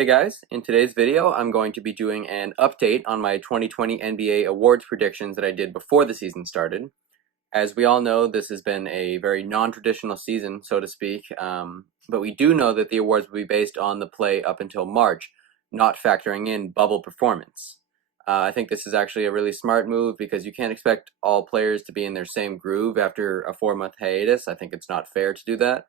Hey guys, in today's video I'm going to be doing an update on my 2020 NBA awards predictions that I did before the season started. As we all know, this has been a very non-traditional season, so to speak, but we do know that the awards will be based on the play up until March, not factoring in bubble performance. I think this is actually a really smart move because you can't expect all players to be in their same groove after a 4-month hiatus. I think it's not fair to do that.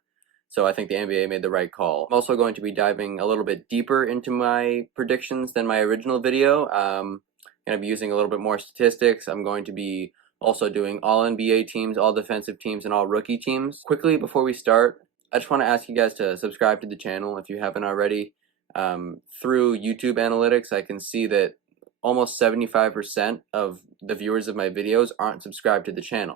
So I think the NBA made the right call. I'm also going to be diving a little bit deeper into my predictions than my original video. I'm going to be using a little bit more statistics. I'm going to be also doing all NBA teams, all defensive teams, and all rookie teams. Quickly, before we start, I just want to ask you guys to subscribe to the channel if you haven't already. Through YouTube analytics, I can see that almost 75% of the viewers of my videos aren't subscribed to the channel.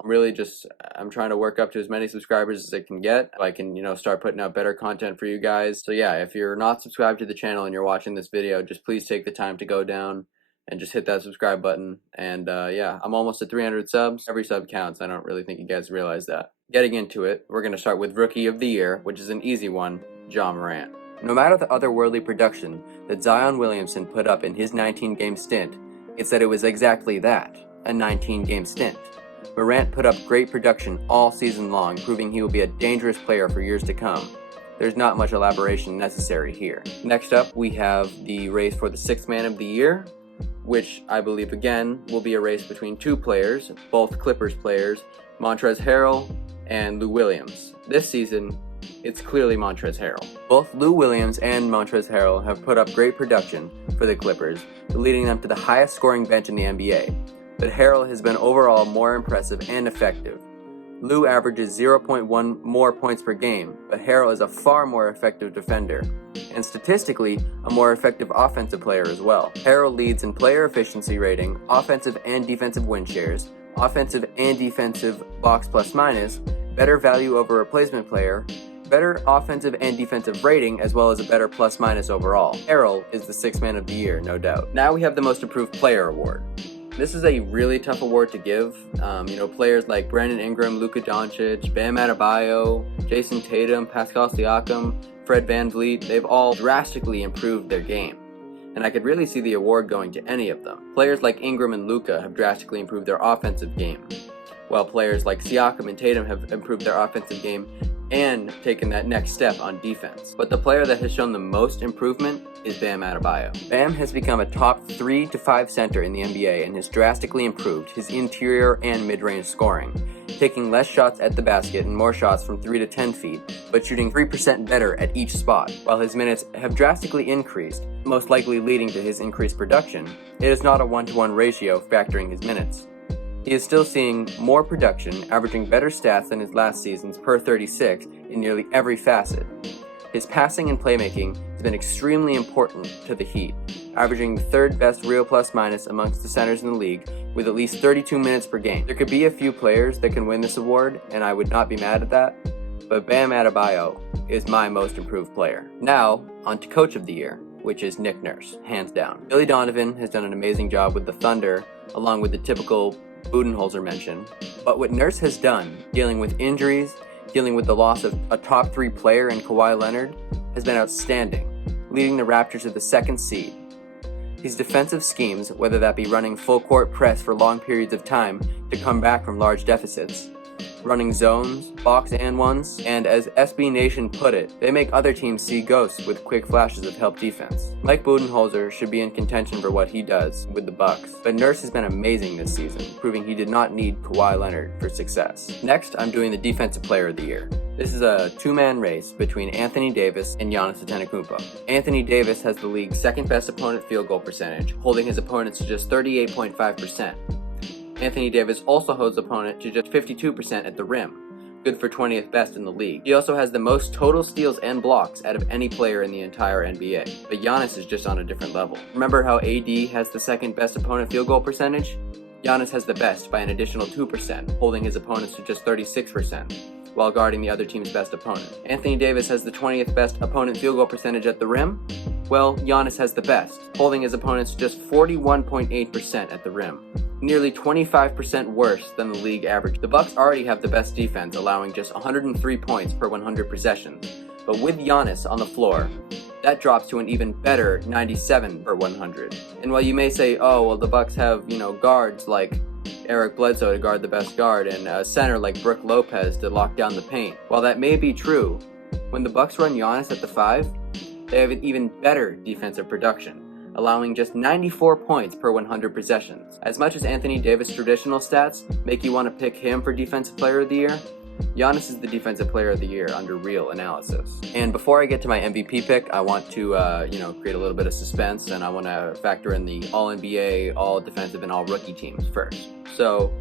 I'm trying to work up to as many subscribers as I can get. I can, start putting out better content for you guys. So yeah, if you're not subscribed to the channel and you're watching this video, just please take the time to go down and just hit that subscribe button. And yeah, I'm almost at 300 subs. Every sub counts. I don't really think you guys realize that. Getting into it, we're going to start with Rookie of the Year, which is an easy one, Ja Morant. No matter the otherworldly production that Zion Williamson put up in his 19-game stint, it's that it was exactly that, a 19-game stint. Morant put up great production all season long, proving he will be a dangerous player for years to come. There's not much elaboration necessary here. Next up, we have the race for the 6th Man of the Year, which I believe again will be a race between two players, both Clippers players, Montrezl Harrell and Lou Williams. This season, it's clearly Montrezl Harrell. Both Lou Williams and Montrezl Harrell have put up great production for the Clippers, leading them to the highest scoring bench in the NBA. But Harrell has been overall more impressive and effective. Lou averages 0.1 more points per game, but Harrell is a far more effective defender, and statistically, a more effective offensive player as well. Harrell leads in player efficiency rating, offensive and defensive win shares, offensive and defensive box plus minus, better value over replacement player, better offensive and defensive rating, as well as a better plus minus overall. Harrell is the 6th Man of the Year, no doubt. Now we have the Most Improved Player award. This is a really tough award to give. Players like Brandon Ingram, Luka Doncic, Bam Adebayo, Jason Tatum, Pascal Siakam, Fred VanVleet, they've all drastically improved their game. And I could really see the award going to any of them. Players like Ingram and Luka have drastically improved their offensive game, while players like Siakam and Tatum have improved their offensive game and taken that next step on defense. But the player that has shown the most improvement is Bam Adebayo. Bam has become a top 3 to 5 center in the NBA and has drastically improved his interior and mid-range scoring, taking less shots at the basket and more shots from 3 to 10 feet, but shooting 3% better at each spot. While his minutes have drastically increased, most likely leading to his increased production, it is not a 1-to-1 ratio factoring his minutes. He is still seeing more production, averaging better stats than his last season's per 36 in nearly every facet. His passing and playmaking has been extremely important to the Heat, averaging the 3rd best real plus-minus amongst the centers in the league with at least 32 minutes per game. There could be a few players that can win this award, and I would not be mad at that, but Bam Adebayo is my most improved player. Now, on to Coach of the Year, which is Nick Nurse, hands down. Billy Donovan has done an amazing job with the Thunder, along with the typical Budenholzer mention, but what Nurse has done, dealing with injuries, dealing with the loss of a top 3 player in Kawhi Leonard, has been outstanding, leading the Raptors to the 2nd seed. His defensive schemes, whether that be running full court press for long periods of time to come back from large deficits, running zones, box and ones, and as SB Nation put it, they make other teams see ghosts with quick flashes of help defense. Mike Budenholzer should be in contention for what he does with the Bucks, but Nurse has been amazing this season, proving he did not need Kawhi Leonard for success. Next, I'm doing the Defensive Player of the Year. This is a 2-man race between Anthony Davis and Giannis Antetokounmpo. Anthony Davis has the league's 2nd best opponent field goal percentage, holding his opponents to just 38.5%. Anthony Davis also holds opponent to just 52% at the rim, good for 20th best in the league. He also has the most total steals and blocks out of any player in the entire NBA, but Giannis is just on a different level. Remember how AD has the 2nd best opponent field goal percentage? Giannis has the best by an additional 2%, holding his opponents to just 36%, while guarding the other team's best opponent. Anthony Davis has the 20th best opponent field goal percentage at the rim? Well, Giannis has the best, holding his opponents to just 41.8% at the rim, nearly 25% worse than the league average. The Bucks already have the best defense, allowing just 103 points per 100 possessions, But with Giannis on the floor, that drops to an even better 97 per 100. And while you may say, oh, well, the Bucks have, guards like Eric Bledsoe to guard the best guard and a center like Brook Lopez to lock down the paint. While that may be true, when the Bucks run Giannis at the 5, they have an even better defensive production, allowing just 94 points per 100 possessions. As much as Anthony Davis' traditional stats make you want to pick him for Defensive Player of the Year, Giannis is the Defensive Player of the Year under real analysis. And before I get to my MVP pick, I want to, create a little bit of suspense, and I want to factor in the All-NBA, All-Defensive, and All-Rookie teams first. So,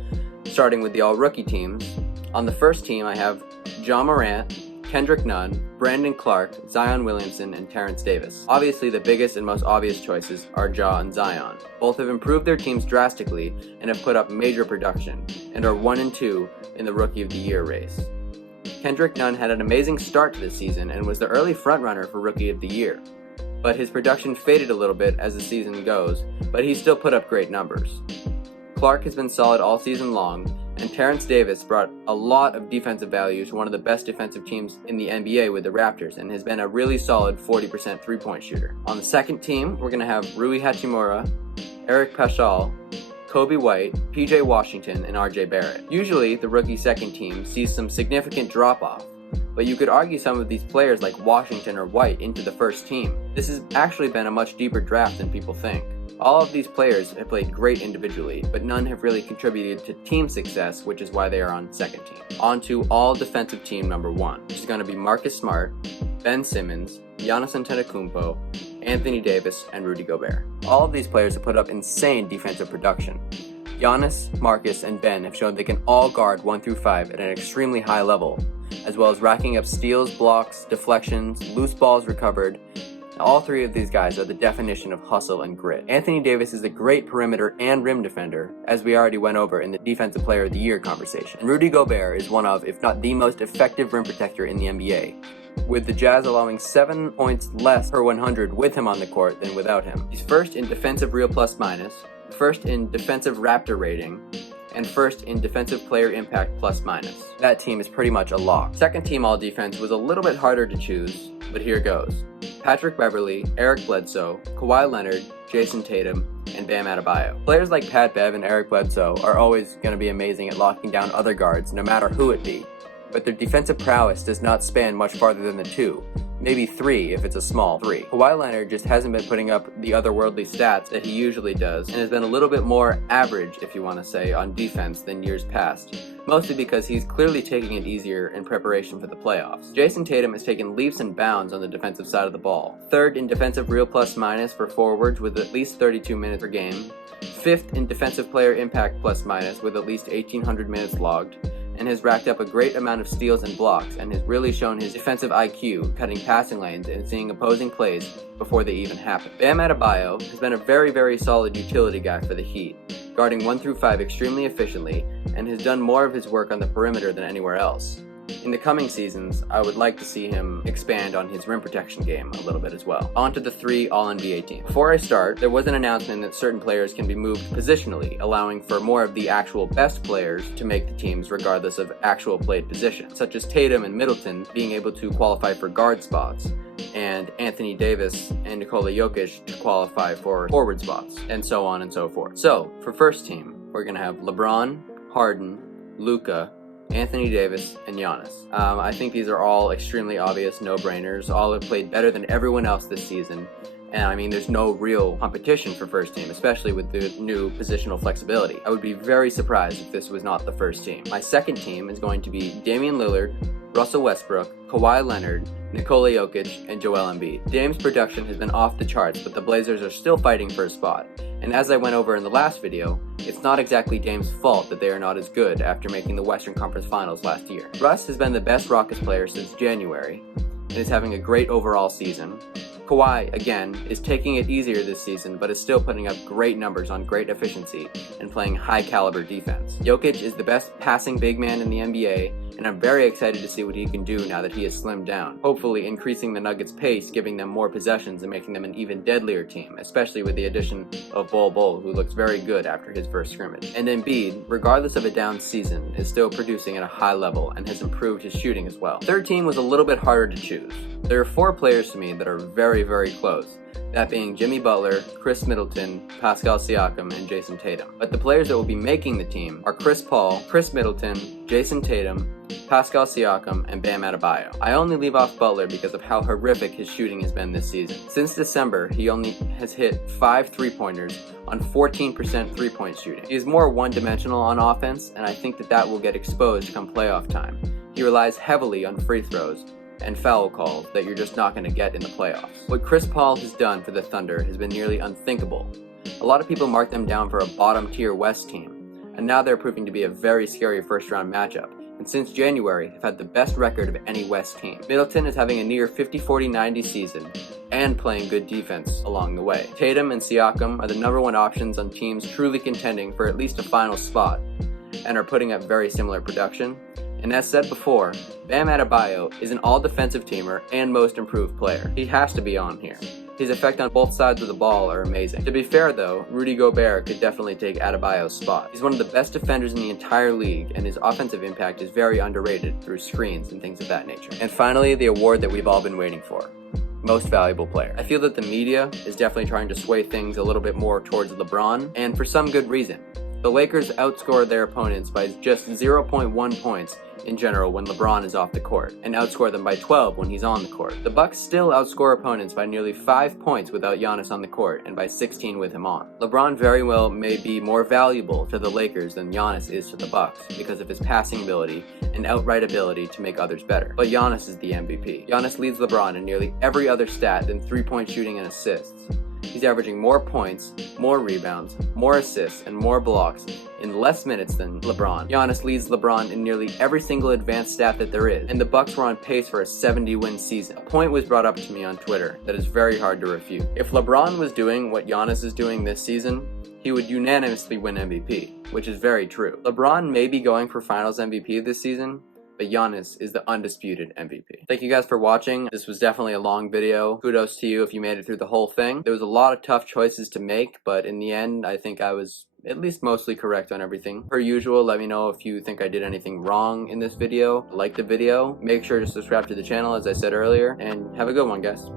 starting with the All-Rookie teams, on the first team I have John Morant, Kendrick Nunn, Brandon Clark, Zion Williamson, and Terrence Davis. Obviously, the biggest and most obvious choices are Ja and Zion. Both have improved their teams drastically and have put up major production, and are 1 and 2 in the Rookie of the Year race. Kendrick Nunn had an amazing start to the season and was the early frontrunner for Rookie of the Year, but his production faded a little bit as the season goes, but he still put up great numbers. Clark has been solid all season long, and Terrence Davis brought a lot of defensive value to one of the best defensive teams in the NBA with the Raptors, and has been a really solid 40% three-point shooter. On the second team, we're going to have Rui Hachimura, Eric Paschall, Kobe White, PJ Washington, and RJ Barrett. Usually, the rookie second team sees some significant drop-off, but you could argue some of these players like Washington or White into the first team. This has actually been a much deeper draft than people think. All of these players have played great individually, but none have really contributed to team success, which is why they are on second team. On to all defensive team number 1, which is going to be Marcus Smart, Ben Simmons, Giannis Antetokounmpo, Anthony Davis, and Rudy Gobert. All of these players have put up insane defensive production. Giannis, Marcus, and Ben have shown they can all guard 1 through 5 at an extremely high level, as well as racking up steals, blocks, deflections, loose balls recovered. All three of these guys are the definition of hustle and grit. Anthony Davis is a great perimeter and rim defender, as we already went over in the Defensive Player of the Year conversation. And Rudy Gobert is one of, if not the most effective rim protector in the NBA, with the Jazz allowing 7 points less per 100 with him on the court than without him. He's first in defensive real plus minus, first in defensive Raptor rating, and first in defensive player impact plus minus. That team is pretty much a lock. Second team all defense was a little bit harder to choose, but here goes. Patrick Beverley, Eric Bledsoe, Kawhi Leonard, Jason Tatum, and Bam Adebayo. Players like Pat Bev and Eric Bledsoe are always going to be amazing at locking down other guards, no matter who it be, but their defensive prowess does not span much farther than the 2, maybe 3 if it's a small 3. Kawhi Leonard just hasn't been putting up the otherworldly stats that he usually does, and has been a little bit more average, if you want to say, on defense than years past, mostly because he's clearly taking it easier in preparation for the playoffs. Jason Tatum has taken leaps and bounds on the defensive side of the ball. Third in defensive real plus minus for forwards with at least 32 minutes per game. Fifth in defensive player impact plus minus with at least 1,800 minutes logged, and has racked up a great amount of steals and blocks, and has really shown his defensive IQ, cutting passing lanes and seeing opposing plays before they even happen. Bam Adebayo has been a very, very solid utility guy for the Heat, guarding 1 through 5 extremely efficiently, and has done more of his work on the perimeter than anywhere else. In the coming seasons, I would like to see him expand on his rim protection game a little bit as well. On to the 3 All-NBA teams. Before I start, there was an announcement that certain players can be moved positionally, allowing for more of the actual best players to make the teams regardless of actual played position, such as Tatum and Middleton being able to qualify for guard spots, and Anthony Davis and Nikola Jokic to qualify for forward spots, and so on and so forth. So, for first team, we're going to have LeBron, Harden, Luka, Anthony Davis, and Giannis. I think these are all extremely obvious no-brainers. All have played better than everyone else this season. And I mean, there's no real competition for first team, especially with the new positional flexibility. I would be very surprised if this was not the first team. My second team is going to be Damian Lillard, Russell Westbrook, Kawhi Leonard, Nikola Jokic, and Joel Embiid. Dame's production has been off the charts, but the Blazers are still fighting for a spot. And as I went over in the last video, it's not exactly Dame's fault that they are not as good after making the Western Conference Finals last year. Russ has been the best Rockets player since January, and is having a great overall season. Kawhi, again, is taking it easier this season, but is still putting up great numbers on great efficiency and playing high-caliber defense. Jokic is the best passing big man in the NBA, and I'm very excited to see what he can do now that he has slimmed down, hopefully increasing the Nuggets' pace, giving them more possessions and making them an even deadlier team, especially with the addition of Bol Bol, who looks very good after his first scrimmage. And Embiid, regardless of a down season, is still producing at a high level and has improved his shooting as well. Third team was a little bit harder to choose. There are 4 players to me that are very, very close, that being Jimmy Butler, Chris Middleton, Pascal Siakam, and Jason Tatum. But the players that will be making the team are Chris Paul, Chris Middleton, Jason Tatum, Pascal Siakam, and Bam Adebayo. I only leave off Butler because of how horrific his shooting has been this season. Since December, he only has hit 5 3-pointers on 14% 3-point shooting. He is more one-dimensional on offense, and I think that will get exposed come playoff time. He relies heavily on free throws and foul calls that you're just not going to get in the playoffs. What Chris Paul has done for the Thunder has been nearly unthinkable. A lot of people mark them down for a bottom-tier West team, and now they're proving to be a very scary first-round matchup, and since January have had the best record of any West team. Middleton is having a near 50-40-90 season and playing good defense along the way. Tatum and Siakam are the #1 options on teams truly contending for at least a final spot and are putting up very similar production. And as said before, Bam Adebayo is an all-defensive teamer and most improved player. He has to be on here. His effect on both sides of the ball are amazing. To be fair though, Rudy Gobert could definitely take Adebayo's spot. He's one of the best defenders in the entire league, and his offensive impact is very underrated through screens and things of that nature. And finally, the award that we've all been waiting for. Most valuable player. I feel that the media is definitely trying to sway things a little bit more towards LeBron, and for some good reason. The Lakers outscored their opponents by just 0.1 points in general when LeBron is off the court, and outscore them by 12 when he's on the court. The Bucks still outscore opponents by nearly 5 points without Giannis on the court, and by 16 with him on. LeBron very well may be more valuable to the Lakers than Giannis is to the Bucks because of his passing ability and outright ability to make others better. But Giannis is the MVP. Giannis leads LeBron in nearly every other stat than 3-point shooting and assists. He's averaging more points, more rebounds, more assists, and more blocks in less minutes than LeBron. Giannis leads LeBron in nearly every single advanced stat that there is, and the Bucks were on pace for a 70-win season. A point was brought up to me on Twitter that is very hard to refute. If LeBron was doing what Giannis is doing this season, he would unanimously win MVP, which is very true. LeBron may be going for Finals MVP this season, but Giannis is the undisputed MVP. Thank you guys for watching. This was definitely a long video. Kudos to you if you made it through the whole thing. There was a lot of tough choices to make, but in the end, I think I was at least mostly correct on everything. Per usual, let me know if you think I did anything wrong in this video. Like the video, make sure to subscribe to the channel as I said earlier, and have a good one, guys.